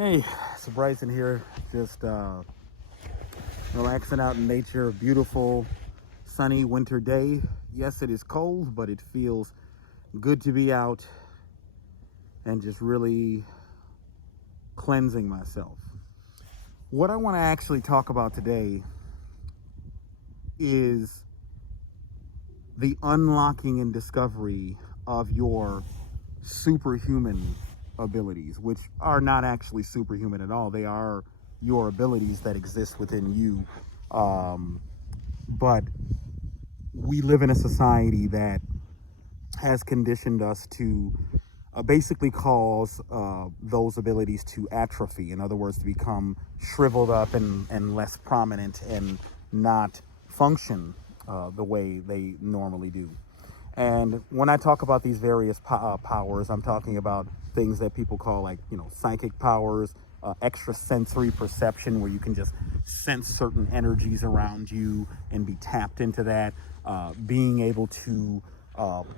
Hey, it's Bryson here, just relaxing out in nature. A beautiful, sunny winter day. Yes, it is cold, but it feels good to be out and just really cleansing myself. What I want to actually talk about today is the unlocking and discovery of your superhuman abilities, which are not actually superhuman at all. They are your abilities that exist within you. But we live in a society that has conditioned us to basically cause those abilities to atrophy. In other words, to become shriveled up and less prominent and not function the way they normally do. And when I talk about these various powers, I'm talking about things that people call psychic powers, extrasensory perception, where you can just sense certain energies around you and be tapped into that, being able to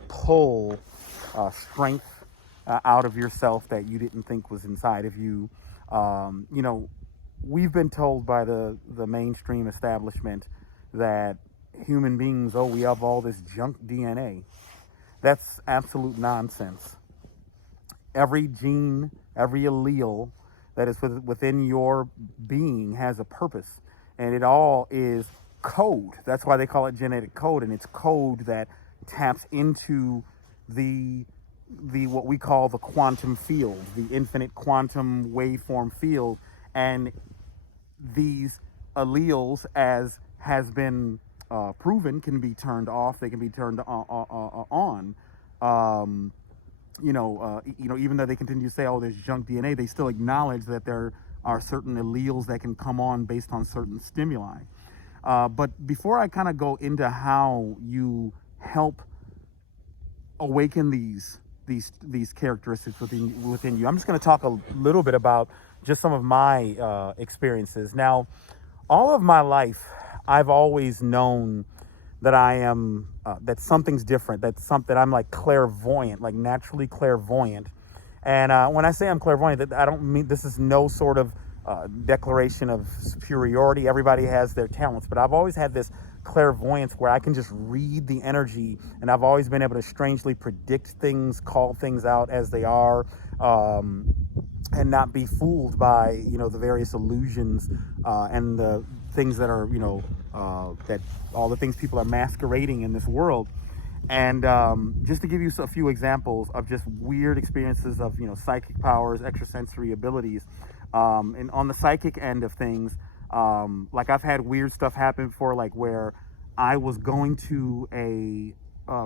pull strength out of yourself that you didn't think was inside of you. We've been told by the mainstream establishment that human beings, oh, we have all this junk DNA. That's absolute nonsense. Every gene, every allele that is within your being has a purpose, and it all is code. That's why they call it genetic code, and it's code that taps into the what we call the quantum field, the infinite quantum waveform field. And these alleles, as has been proven, can be turned off. They can be turned on. Even though they continue to say, "Oh, there's junk DNA," they still acknowledge that there are certain alleles that can come on based on certain stimuli. But before I kind of go into how you help awaken these characteristics within you, I'm just going to talk a little bit about just some of my experiences. Now, all of my life, I've always known that I am that something's different. That I'm like clairvoyant, like naturally clairvoyant. And when I say I'm clairvoyant, that I don't mean this is no sort of declaration of superiority. Everybody has their talents, but I've always had this clairvoyance where I can just read the energy, and I've always been able to strangely predict things, call things out as they are, and not be fooled by the various illusions and the things that are that all the things people are masquerading in this world. And just to give you a few examples of just weird experiences of psychic powers, extrasensory abilities, and on the psychic end of things, like I've had weird stuff happen before, like where I was going to a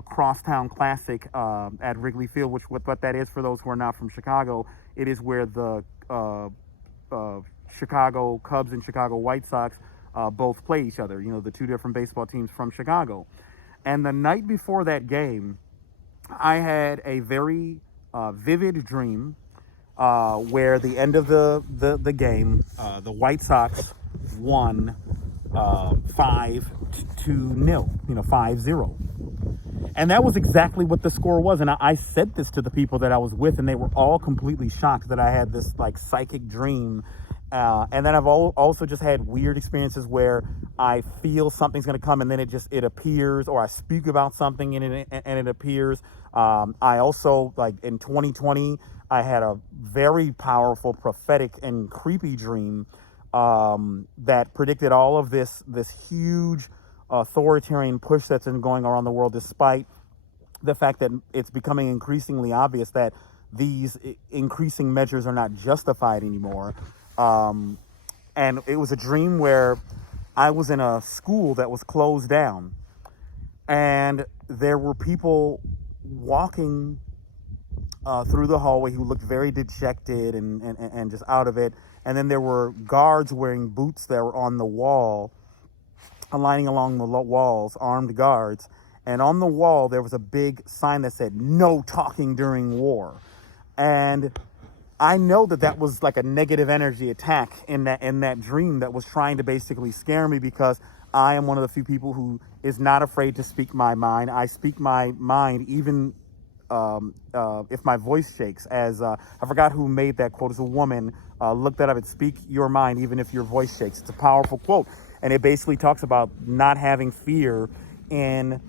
crosstown classic at Wrigley Field, which what that is for those who are not from Chicago. It is where the Chicago Cubs and Chicago White Sox both play each other. The two different baseball teams from Chicago. And the night before that game, I had a very vivid dream where the end of the game, the White Sox won 5-0, 5-0. And that was exactly what the score was. And I said this to the people that I was with, and they were all completely shocked that I had this like psychic dream. And then I've also just had weird experiences where I feel something's going to come, and then it appears, or I speak about something and it appears. I also, like in 2020, I had a very powerful prophetic and creepy dream that predicted all of this huge authoritarian push that's been going around the world, despite the fact that it's becoming increasingly obvious that these increasing measures are not justified anymore. And it was a dream where I was in a school that was closed down, and there were people walking through the hallway who looked very dejected and just out of it. And then there were guards wearing boots that were on the wall, aligning along the walls, armed guards. And on the wall, there was a big sign that said, "No talking during war." And I know that was like a negative energy attack in that dream that was trying to basically scare me, because I am one of the few people who is not afraid to speak my mind. I speak my mind even if my voice shakes. As I forgot who made that quote. It's a woman. Look that up. It's speak your mind even if your voice shakes. It's a powerful quote, and it basically talks about not having fear in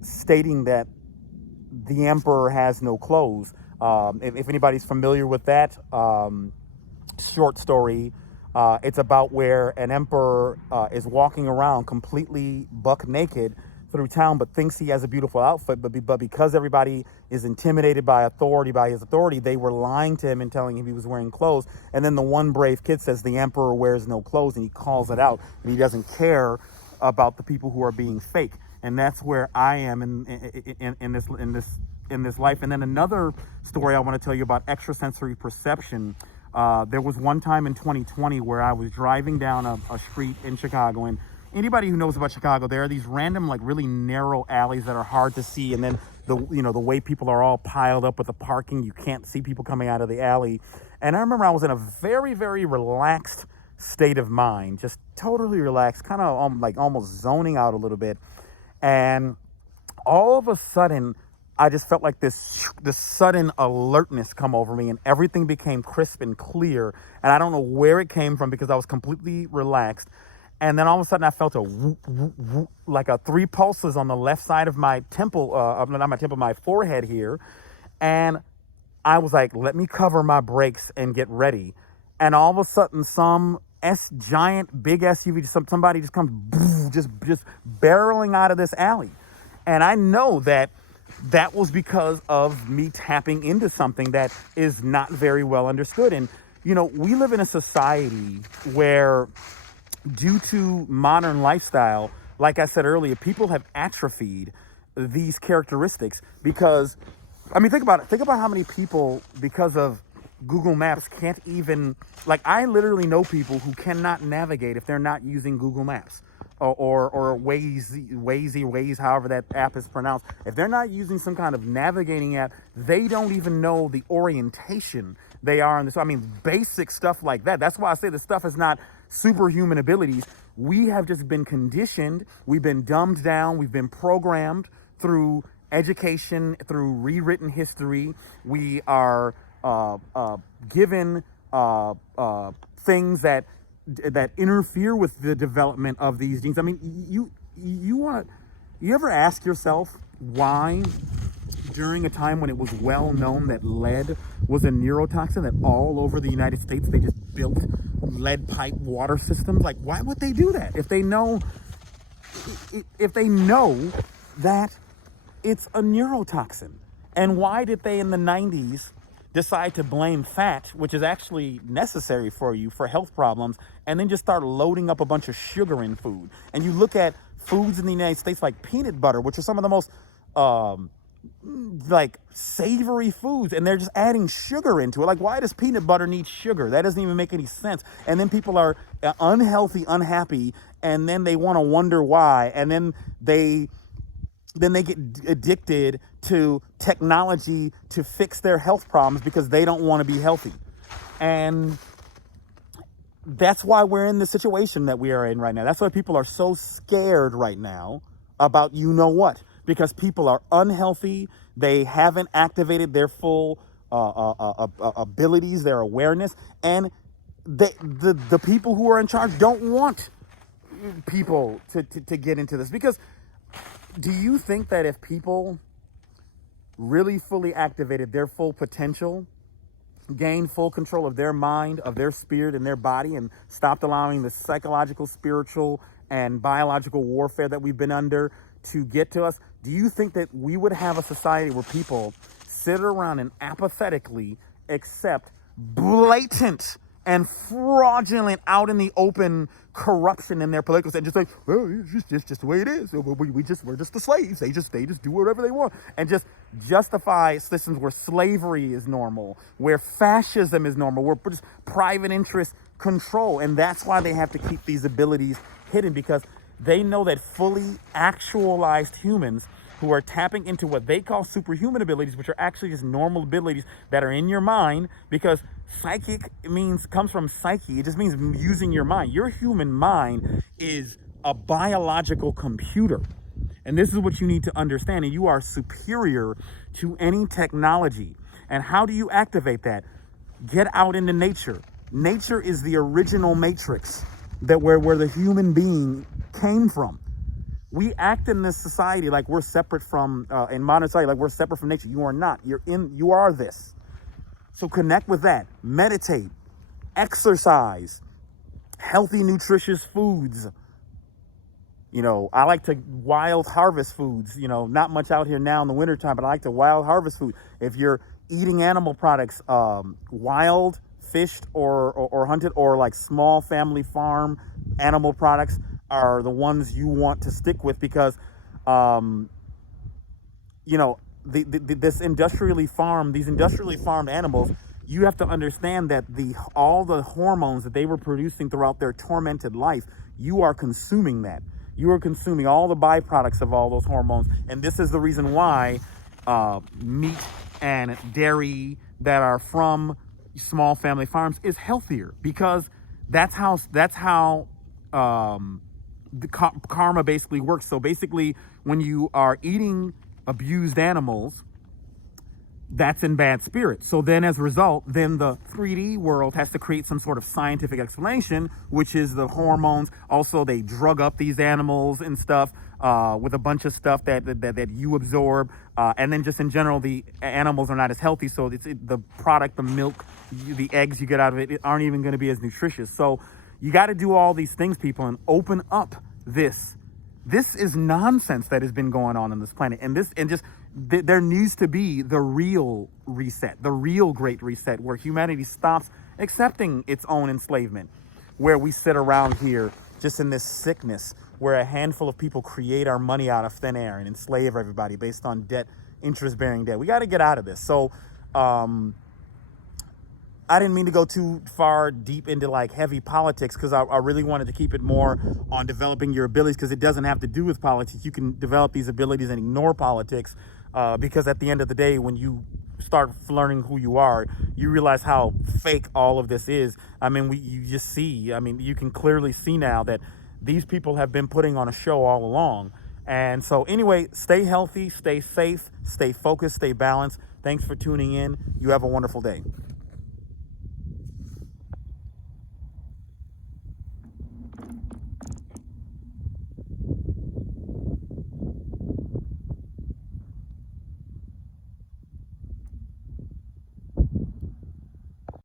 stating that the emperor has no clothes. If anybody's familiar with that short story, it's about where an emperor is walking around completely buck naked through town, but thinks he has a beautiful outfit. But because everybody is intimidated by his authority, they were lying to him and telling him he was wearing clothes. And then the one brave kid says the emperor wears no clothes, and he calls it out, and he doesn't care about the people who are being fake. And that's where I am in this life. And then another story I want to tell you about extrasensory perception. There was one time in 2020 where I was driving down a street in Chicago, and anybody who knows about Chicago, there are these random, like, really narrow alleys that are hard to see, and then the way people are all piled up with the parking, you can't see people coming out of the alley. And I remember I was in a very, very relaxed state of mind, just totally relaxed, kind of like almost zoning out a little bit, and all of a sudden I just felt like this sudden alertness come over me, and everything became crisp and clear, and I don't know where it came from because I was completely relaxed. And then all of a sudden I felt a whoop, whoop, whoop, like a 3 pulses on the left side of my temple, not my temple, my forehead here. And I was like, let me cover my brakes and get ready. And all of a sudden some giant big SUV, somebody just comes just barreling out of this alley. And I know that was because of me tapping into something that is not very well understood. And, we live in a society where, due to modern lifestyle, like I said earlier, people have atrophied these characteristics because, think about it. Think about how many people, because of Google Maps, can't even, like, I literally know people who cannot navigate if they're not using Google Maps or Waze, however that app is pronounced. If they're not using some kind of navigating app, they don't even know the orientation they are in this. Basic stuff like that. That's why I say this stuff is not superhuman abilities. We have just been conditioned. We've been dumbed down. We've been programmed through education, through rewritten history. We are given things that interfere with the development of these genes. You ever ask yourself why, during a time when it was well known that lead was a neurotoxin, that all over the United States they just built lead pipe water systems? Like, why would they do that if they know that it's a neurotoxin? And why did they in the 90s decide to blame fat, which is actually necessary for you for health problems, and then just start loading up a bunch of sugar in food? And you look at foods in the United States like peanut butter, which are some of the most like savory foods, and they're just adding sugar into it. Like, why does peanut butter need sugar? That doesn't even make any sense. And then people are unhealthy, unhappy, and then they want to wonder why, and then they get addicted to technology to fix their health problems because they don't want to be healthy. And that's why we're in the situation that we are in right now. That's why people are so scared right now about what, because people are unhealthy. They haven't activated their full abilities, their awareness, and the people who are in charge don't want people to get into this. Because do you think that if people really fully activated their full potential, gained full control of their mind, of their spirit, and their body, and stopped allowing the psychological, spiritual, and biological warfare that we've been under to get to us, do you think that we would have a society where people sit around and apathetically accept blatant and fraudulent, out in the open corruption in their political and just like, well, it's just the way it is. We're just the slaves. They just do whatever they want, and just justify systems where slavery is normal, where fascism is normal, where just private interest control. And that's why they have to keep these abilities hidden, because they know that fully actualized humans who are tapping into what they call superhuman abilities, which are actually just normal abilities that are in your mind, because psychic comes from psyche. It just means using your mind. Your human mind is a biological computer. And this is what you need to understand. And you are superior to any technology. And how do you activate that? Get out into nature. Nature is the original matrix that where the human being came from. We act in this society like we're separate from, in modern society, like we're separate from nature. You are not. You are this. So connect with that. Meditate, exercise, healthy, nutritious foods. I like to wild harvest foods, not much out here now in the wintertime, but I like to wild harvest food. If you're eating animal products, wild, fished or hunted, or like small family farm animal products are the ones you want to stick with, because, these industrially farmed animals, you have to understand that all the hormones that they were producing throughout their tormented life, you are consuming that. You are consuming all the byproducts of all those hormones. And this is the reason why meat and dairy that are from small family farms is healthier, because that's how the karma basically works. So basically, when you are eating abused animals, that's in bad spirits. So then as a result, then the 3D world has to create some sort of scientific explanation, which is the hormones. Also, they drug up these animals and stuff with a bunch of stuff that you absorb. And then just in general, the animals are not as healthy. So the product, the milk, the eggs you get out of it aren't even going to be as nutritious. So you got to do all these things, people, and open up this. This is nonsense that has been going on this planet. There needs to be the real reset, the real great reset, where humanity stops accepting its own enslavement, where we sit around here just in this sickness, where a handful of people create our money out of thin air and enslave everybody based on debt, interest-bearing debt. We got to get out of this. So, I didn't mean to go too far deep into like heavy politics, because I really wanted to keep it more on developing your abilities, because it doesn't have to do with politics. You can develop these abilities and ignore politics, because at the end of the day, when you start learning who you are, you realize how fake all of this is. I mean, you can clearly see now that these people have been putting on a show all along. And so anyway, stay healthy, stay safe, stay focused, stay balanced. Thanks for tuning in. You have a wonderful day.